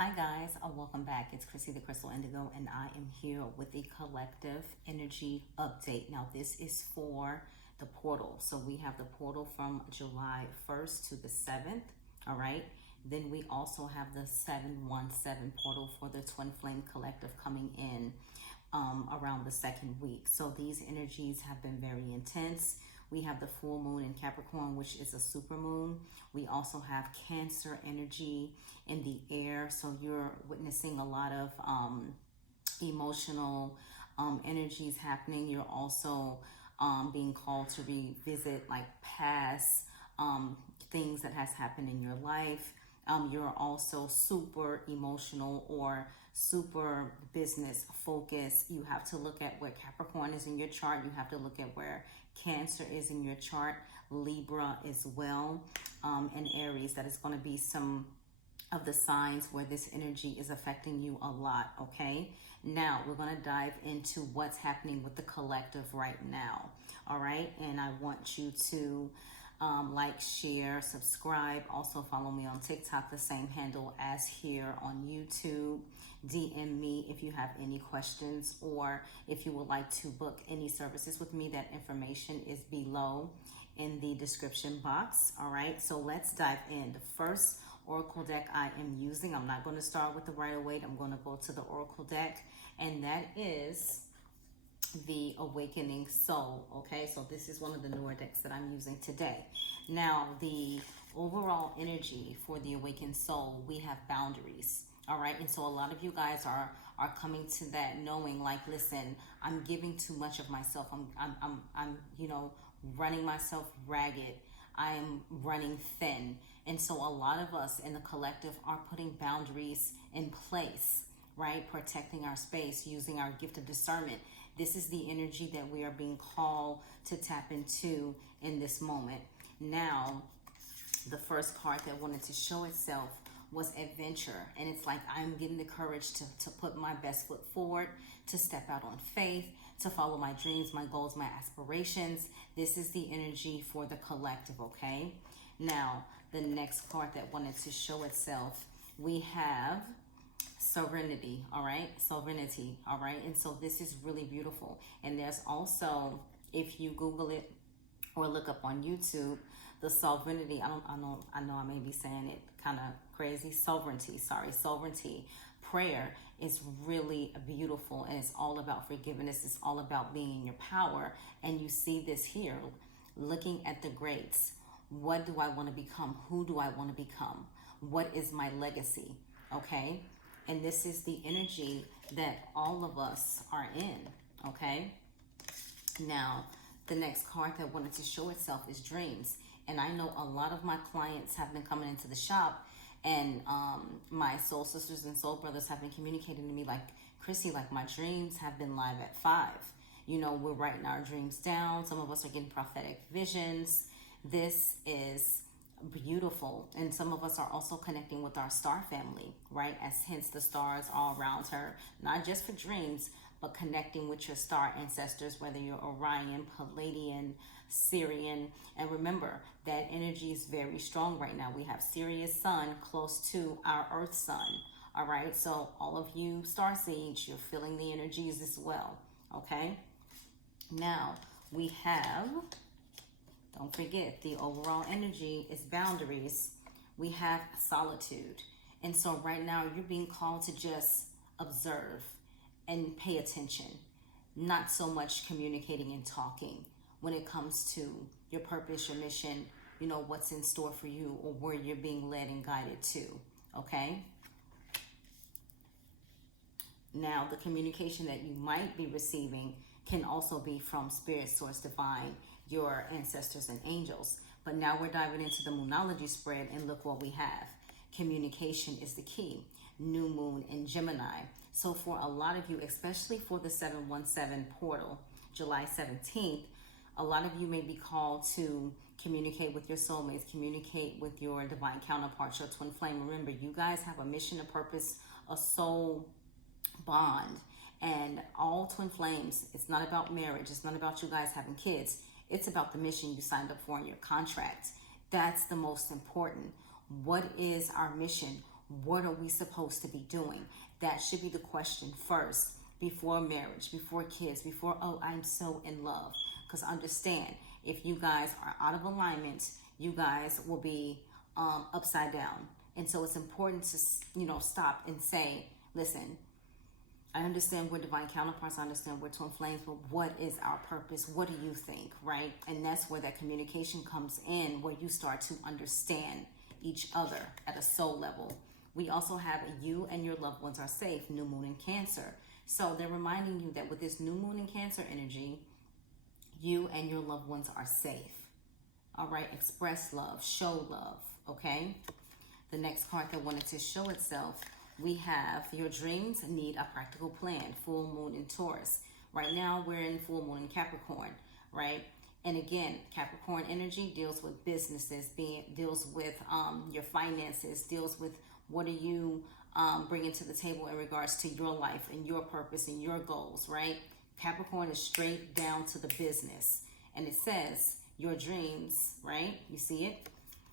Hi guys, welcome back. It's Chrissy the Crystal Indigo, and I am here with the collective energy update. Now this is for the portal. So we have the portal from July 1st to the 7th, all right? Then we also have the 717 portal for the Twin Flame Collective coming in around the second week. So these energies have been very intense. We have the full moon in Capricorn, which is a super moon. We also have Cancer energy in the air. So you're witnessing a lot of emotional energies happening. You're also being called to revisit like past things that has happened in your life. You're also super emotional or super business focused. You have to look at where Capricorn is in your chart. You have to look at where Cancer is in your chart, Libra as well, and Aries. That is going to be some of the signs where this energy is affecting you a lot, okay? Now, we're going to dive into what's happening with the collective right now, all right? And I want you to like, share, subscribe. Also follow me on TikTok, the same handle as here on YouTube. DM me if you have any questions or if you would like to book any services with me. That information is below in the description box. All right, so let's dive in. The first oracle deck I am using, I'm not going to start with the Rider-Waite. I'm going to go to the oracle deck, and that is the Awakening Soul. Okay, so this is one of the newer decks that I'm using today. Now, the overall energy for the Awakened Soul, we have boundaries. All right, and so a lot of you guys are coming to that knowing, like, listen, I'm giving too much of myself. I'm running myself ragged. I'm running thin. And so a lot of us in the collective are putting boundaries in place, right? Protecting our space, using our gift of discernment. This is the energy that we are being called to tap into in this moment. Now, the first card that wanted to show itself was adventure. And it's like, I'm getting the courage to put my best foot forward, to step out on faith, to follow my dreams, my goals, my aspirations. This is the energy for the collective, okay? Now, the next card that wanted to show itself, we have Serenity, all right? Serenity, all right? And so this is really beautiful. And there's also, if you Google it or look up on YouTube, the sovereignty, I know I may be saying it kind of crazy, sovereignty prayer is really beautiful, and it's all about forgiveness. It's all about being in your power. And you see this here, looking at the greats. What do I want to become? Who do I want to become? What is my legacy? Okay? And this is the energy that all of us are in, okay? Now, the next card that wanted to show itself is dreams. And I know a lot of my clients have been coming into the shop, and my soul sisters and soul brothers have been communicating to me like, Chrissy, like, my dreams have been live at 5. You know, we're writing our dreams down. Some of us are getting prophetic visions. This is beautiful. And some of us are also connecting with our star family, right? As hence the stars all around her, not just for dreams, but connecting with your star ancestors, whether you're Orion, Palladian, Syrian. And remember, that energy is very strong right now. We have Sirius sun close to our Earth sun. All right, so all of you star seeds, you're feeling the energies as well. Okay, now we have, don't forget, the overall energy is boundaries. We have solitude. And so right now you're being called to just observe and pay attention, not so much communicating and talking when it comes to your purpose, your mission, you know, what's in store for you or where you're being led and guided to, okay? Now, the communication that you might be receiving can also be from Spirit, Source, Divine, your ancestors and angels. But now we're diving into the Moonology spread, and look what we have. Communication is the key. New moon in Gemini. So for a lot of you, especially for the 717 portal, July 17th, a lot of you may be called to communicate with your soulmates, communicate with your divine counterparts, your twin flame. Remember, you guys have a mission, a purpose, a soul bond. And all twin flames, it's not about marriage. It's not about you guys having kids. It's about the mission you signed up for in your contract. That's the most important. What is our mission? What are we supposed to be doing? That should be the question first, before marriage, before kids, before, oh, I'm so in love. Because understand, if you guys are out of alignment, you guys will be upside down. And so it's important to, stop and say, listen, I understand we're divine counterparts. I understand we're twin flames, but what is our purpose? What do you think, right? And that's where that communication comes in, where you start to understand each other at a soul level. We also have you and your loved ones are safe, new moon in Cancer. So they're reminding you that with this new moon in Cancer energy, you and your loved ones are safe. All right, express love, show love, okay? The next card that wanted to show itself, we have your dreams need a practical plan, full moon in Taurus. Right now, we're in full moon in Capricorn, right? And again, Capricorn energy deals with businesses, deals with your finances, deals with what are you bringing to the table in regards to your life and your purpose and your goals, right? Capricorn is straight down to the business. And it says your dreams, right? You see it?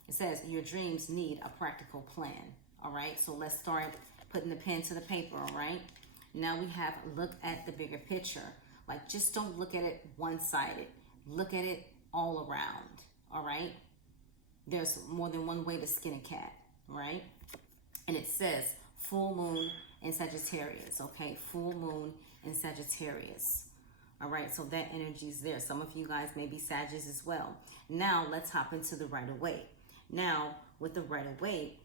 It says your dreams need a practical plan, all right? So let's start putting the pen to the paper, all right? Now we have look at the bigger picture. Like, just don't look at it one-sided. Look at it all around, all right? There's more than one way to skin a cat, right? And it says full moon in Sagittarius, okay? Full moon in Sagittarius. All right, so that energy is there. Some of you guys may be Sagittarius as well. Now, let's hop into the Rider-Waite. Now, with the Rider-Waite,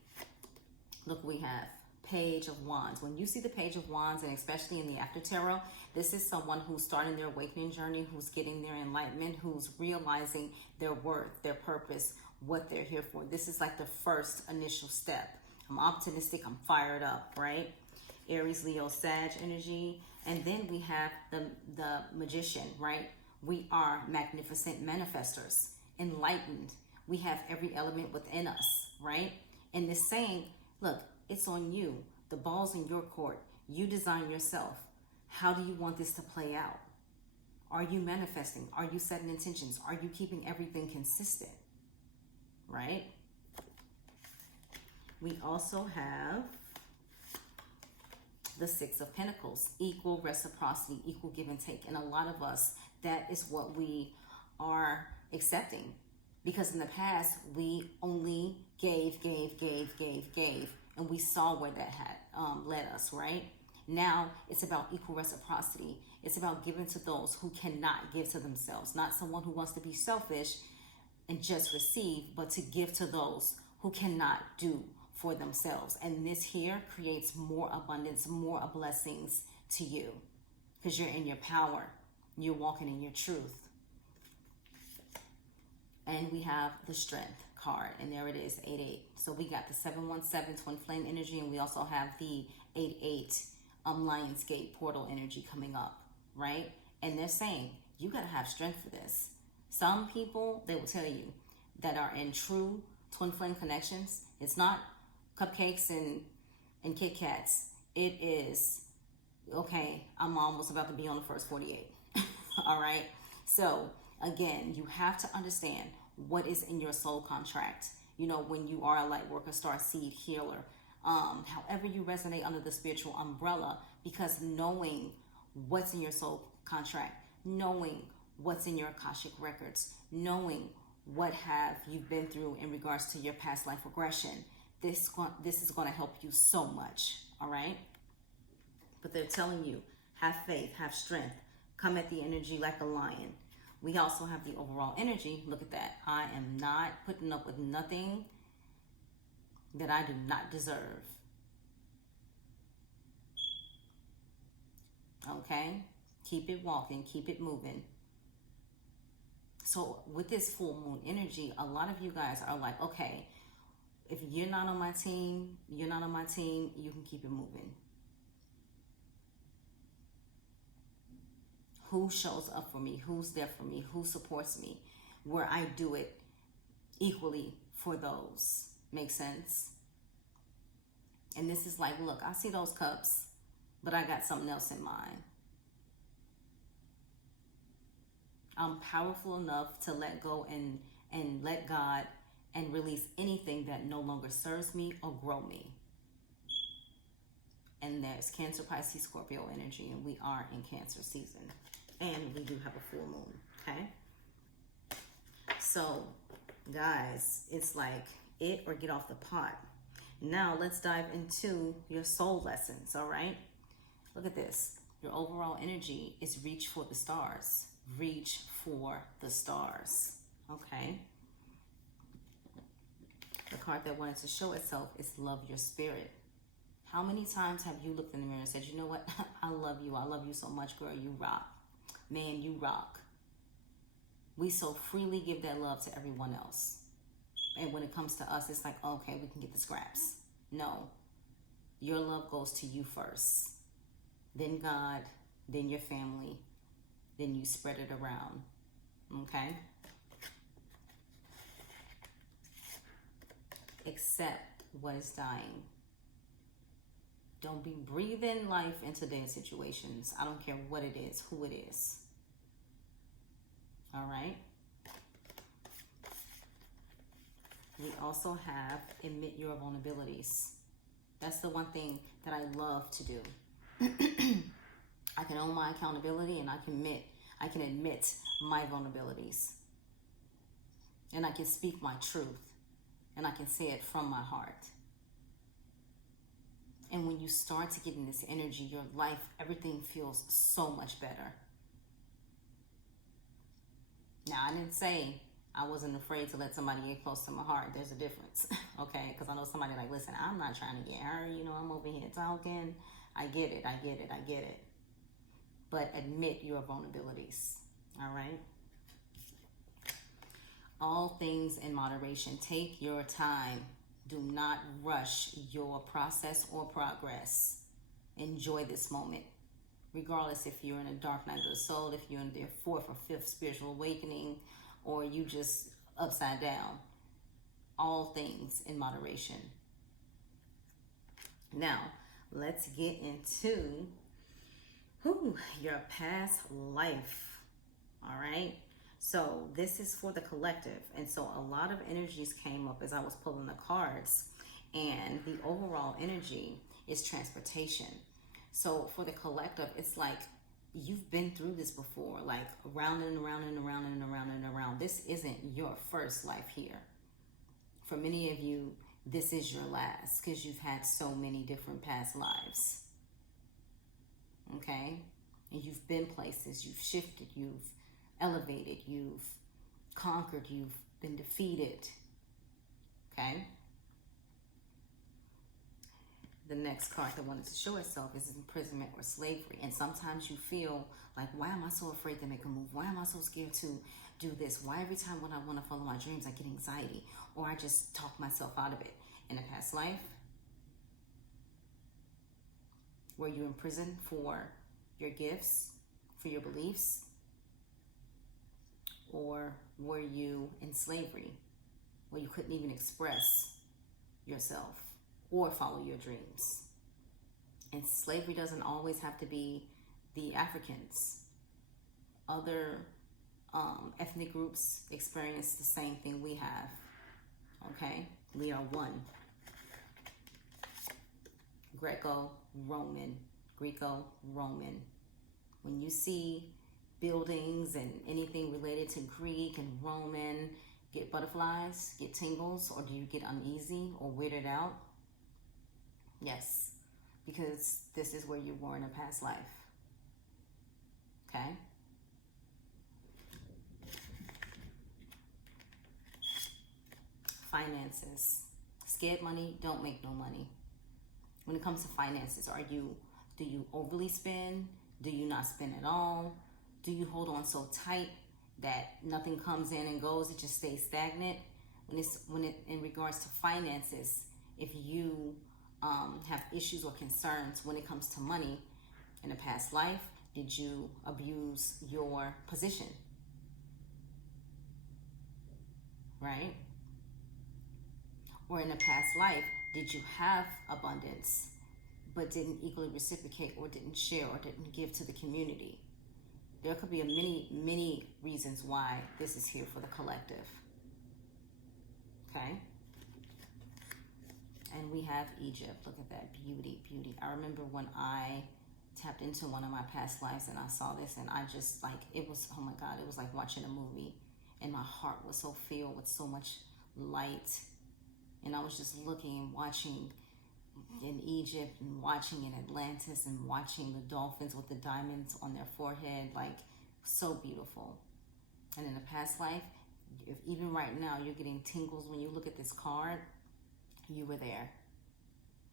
look, we have Page of Wands. When you see the Page of Wands, and especially in the After Tarot, this is someone who's starting their awakening journey, who's getting their enlightenment, who's realizing their worth, their purpose, what they're here for. This is like the first initial step. I'm optimistic, I'm fired up, right? Aries, Leo, Sag energy. And then we have the Magician, right? We are magnificent manifestors, enlightened. We have every element within us, right? And this saying, look, it's on you. The ball's in your court. You design yourself. How do you want this to play out? Are you manifesting? Are you setting intentions? Are you keeping everything consistent? Right? We also have the Six of Pentacles, equal reciprocity, equal give and take. And a lot of us, that is what we are accepting. Because in the past, we only gave, and we saw where that had led us, right? Now, it's about equal reciprocity. It's about giving to those who cannot give to themselves. Not someone who wants to be selfish and just receive, but to give to those who cannot do for themselves. And this here creates more abundance, more blessings to you, because you're in your power. You're walking in your truth. And we have the Strength card, and there it is, 8-8. So we got the 717 Twin Flame energy, and we also have the 8-8 Lionsgate portal energy coming up, right? And they're saying, you got to have strength for this. Some people, they will tell you, that are in true Twin Flame connections, it's not cupcakes and Kit Kats. It is, okay, I'm almost about to be on the first 48. All right? So, again, you have to understand what is in your soul contract. You know, when you are a light worker, star seed, healer, however you resonate under the spiritual umbrella, because knowing what's in your soul contract, knowing what's in your Akashic records, knowing what have you been through in regards to your past life regression, this is going to help you so much, all right? But they're telling you, have faith, have strength, come at the energy like a lion. We also have the overall energy. Look at that. I am not putting up with nothing that I do not deserve. Okay? Keep it walking. Keep it moving. So with this full moon energy, a lot of you guys are like, okay, if you're not on my team, you're not on my team, you can keep it moving. Who shows up for me? Who's there for me? Who supports me? Where I do it equally for those. Make sense? And this is like, look, I see those cups, but I got something else in mind. I'm powerful enough to let go and let God and release anything that no longer serves me or grow me. there's Cancer, Pisces, Scorpio energy, and we are in Cancer season. And we do have a full moon, okay? So, guys, it's like it or get off the pot. Now, let's dive into your soul lessons, all right? Look at this. Your overall energy is reach for the stars. Reach for the stars, okay? The card that wanted to show itself is love your spirit. How many times have you looked in the mirror and said, you know what? I love you. I love you so much, girl. You rock. Man, you rock. We so freely give that love to everyone else. And when it comes to us, it's like, okay, we can get the scraps. No. Your love goes to you first. Then God, then your family, then you spread it around. Okay? Accept what is dying. Don't be breathing life into dead situations. I don't care what it is, who it is. All right? We also have admit your vulnerabilities. That's the one thing that I love to do. I can own my accountability, and I can admit my vulnerabilities. And I can speak my truth. And I can say it from my heart. And when you start to get in this energy, your life, everything feels so much better. Now, I didn't say I wasn't afraid to let somebody get close to my heart. There's a difference, okay? Because I know somebody like, listen, I'm not trying to get her. You know, I'm over here talking. I get it. But admit your vulnerabilities, all right? All things in moderation. Take your time. Do not rush your process or progress. Enjoy this moment. Regardless if you're in a dark night of the soul, if you're in their fourth or fifth spiritual awakening, or you just upside down. All things in moderation. Now, let's get into your past life. All right? So this is for the collective. And so a lot of energies came up as I was pulling the cards. And the overall energy is transportation. So for the collective, it's like you've been through this before, like around and around and around and around and around. This isn't your first life here. For many of you, this is your last because you've had so many different past lives. Okay? And you've been places, you've shifted, you've elevated, you've conquered, you've been defeated. Okay? The next card that wanted to show itself is imprisonment or slavery. And sometimes you feel like, why am I so afraid to make a move? Why am I so scared to do this? Why every time when I want to follow my dreams, I get anxiety or I just talk myself out of it? In a past life, were you imprisoned for your gifts, for your beliefs? Or were you in slavery where you couldn't even express yourself or follow your dreams? And slavery doesn't always have to be the Africans. Other ethnic groups experience the same thing we have. Okay? We are one. Greco-Roman. When you see buildings and anything related to Greek and Roman, get butterflies, get tingles, or do you get uneasy or weirded out? Yes, because this is where you were in a past life. Okay? Finances. Scared money don't make no money. When it comes to finances, do you overly spend? Do you not spend at all? Do you hold on so tight that nothing comes in and goes, it just stays stagnant? In regards to finances, if you have issues or concerns when it comes to money in a past life, did you abuse your position? Right? Or in a past life, did you have abundance but didn't equally reciprocate or didn't share or didn't give to the community? There could be many reasons why this is here for the collective. Okay? And we have Egypt. Look at that. Beauty, beauty. I remember when I tapped into one of my past lives and I saw this, and I just like, it was, oh my God, it was like watching a movie. And my heart was so filled with so much light. And I was just looking and watching in Egypt and watching in Atlantis and watching the dolphins with the diamonds on their forehead, like so beautiful. And in a past life, if even right now you're getting tingles when you look at this card, you were there.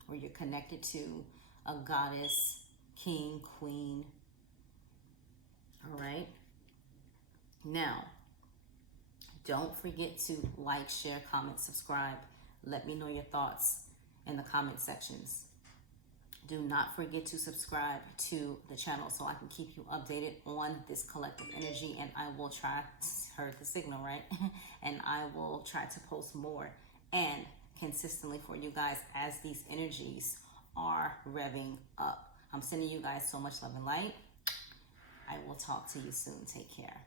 Or you're connected to a goddess, king, queen. All right. Now, don't forget to like, share, comment, subscribe. Let me know your thoughts in the comment sections. Do not forget to subscribe to the channel so I can keep you updated on this collective energy, and I will try, heard the signal, right? And I will try to post more and consistently for you guys as these energies are revving up. I'm sending you guys so much love and light. I will talk to you soon. Take care.